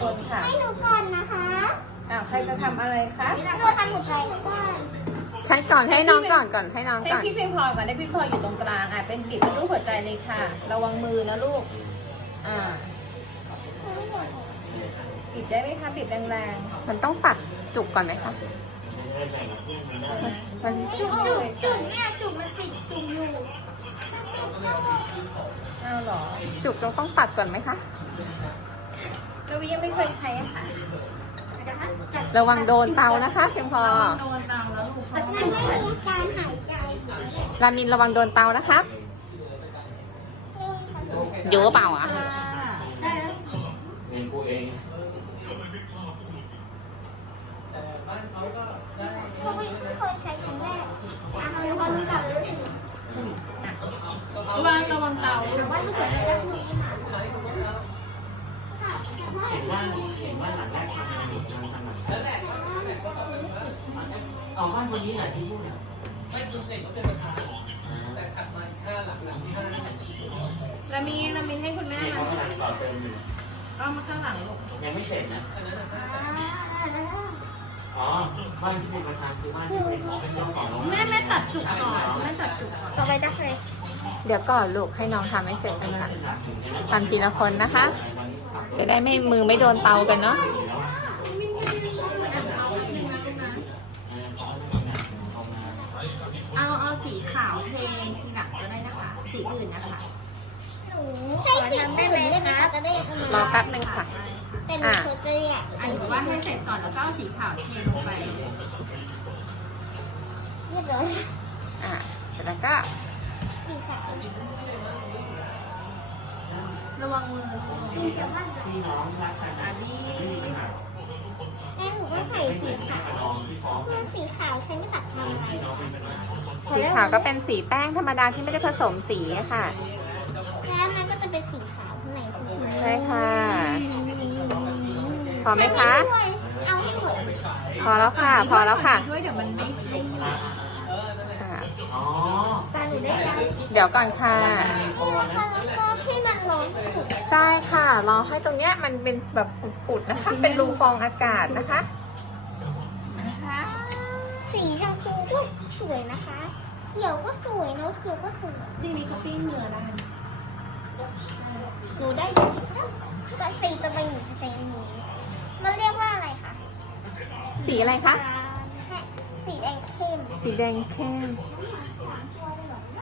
คนค่ะให้หนูก่อนนะคะอ้าวใครจะทำอะไรคะหนูทำหัวใจก่อนใช้ก่อนให้น้องก่อนก่อนให้น้องให้ก่อน พี่พิมพลอยก่อนให้พี่พิมพลอยอยู่ตรงกลางอะเป็นบีบเป็นรูปหัวใจเลยค่ะ ระวังมือนะลูก อ่าบีบได้ไหมคะบีบแรงมันต้องตัดจุกก่อนไหมคะมันจุกจุกจุกเนี่ยจุกมันปิดจุกอยู่ๆอ้าวเหรอ จุกต้องต้องตัดก่อนไหมคะ เราวิยังไม่เคยใช้อะค่ะระวังโดนเตานะคะเพียงพอโดนเตาแล้วลูกมันไม่มีการหายใจรามินระวังโดนเตานะครับเยอะเปล่าอะค่ะได้แล้วเองกูเองเพราะไม่เคยใช้ครั้งแรกอะทำแล้วก็มีกับเลยระวังระวังเตาแต่ว่าถ้า เกิดได้พูดไม่หาเห็นว่าเห็นว่าหลังแรกทำงานอยู่ทำทำหลังเอาบ้านวันนี้แหละที่พูดเนี่ยลามินลามินให้คุณแม่นี่มาเขากำลังต่อเติมอยู่เอามาข้างหลังลูกยังไม่เสร็จนะอ่าอ๋อบ้านที่เป็นประธานคือบ้านที่เป็นของเป็นเจ้าของโรงแม่งานแม่ตัดจุกก่อนแม่ตัดจุกก่อนต่อไปจะเคยเดี๋ยวก่อนลูกให้น้องทำให้เสร็จก่อนค่ะทำทีละคนนะคะ จะได้ไม่มือไม่โดนเตากันเนาะเอาเอาสีขาวเททีหลังก็ได้นะคะ สีอื่นนะคะใช่สีอื่นได้ไหมคะจะได้รอแป๊บนึงค่ะเป็นโคตรเนี่ยอันนี้ว่าให้เสร็จก่อนแล้วก็เอาสีขาวเทลงไปเรียบร้อยอะเสร็จแล้วก็สีขาว ระวังมือสีขาวพี่น้องรักกันอันะนนี้แม่หนูก็ใส่สีขาวคือสีขาวใช้ไม่ตัดทำอะไรสีขาวก็เป็นสีแป้งธรรมดาที่ไม่ได้ผสมสีค่ะแล้วมันก็จะเป็นสีขาวข้างในใช่ค่ะพอไหมคะเอาให้หมดพอแล้วค่ะ พอแล้วค่ะด้วยเดี๋ยวมันไม่เดี๋ยวก่อนค่ะ ให้มันร้อนสุดใช่ค่ะ รอให้ตรงเนี้ยมันเป็นแบบปุดๆนะคะ เป็นรูฟองอากาศนะคะ นะคะ สีชมพูก็สวยนะคะ เขียวก็สวยเนอะเขียวก็สวยจริงนี้ก็ปิ้งเนื้อได้หนูได้เลยครับแต่สีต่อไปหนูจะใช้อันนี้มันเรียกว่าอะไรคะสีอะไรคะ สีแดงเข้ม สีแดงเข้มสามตัว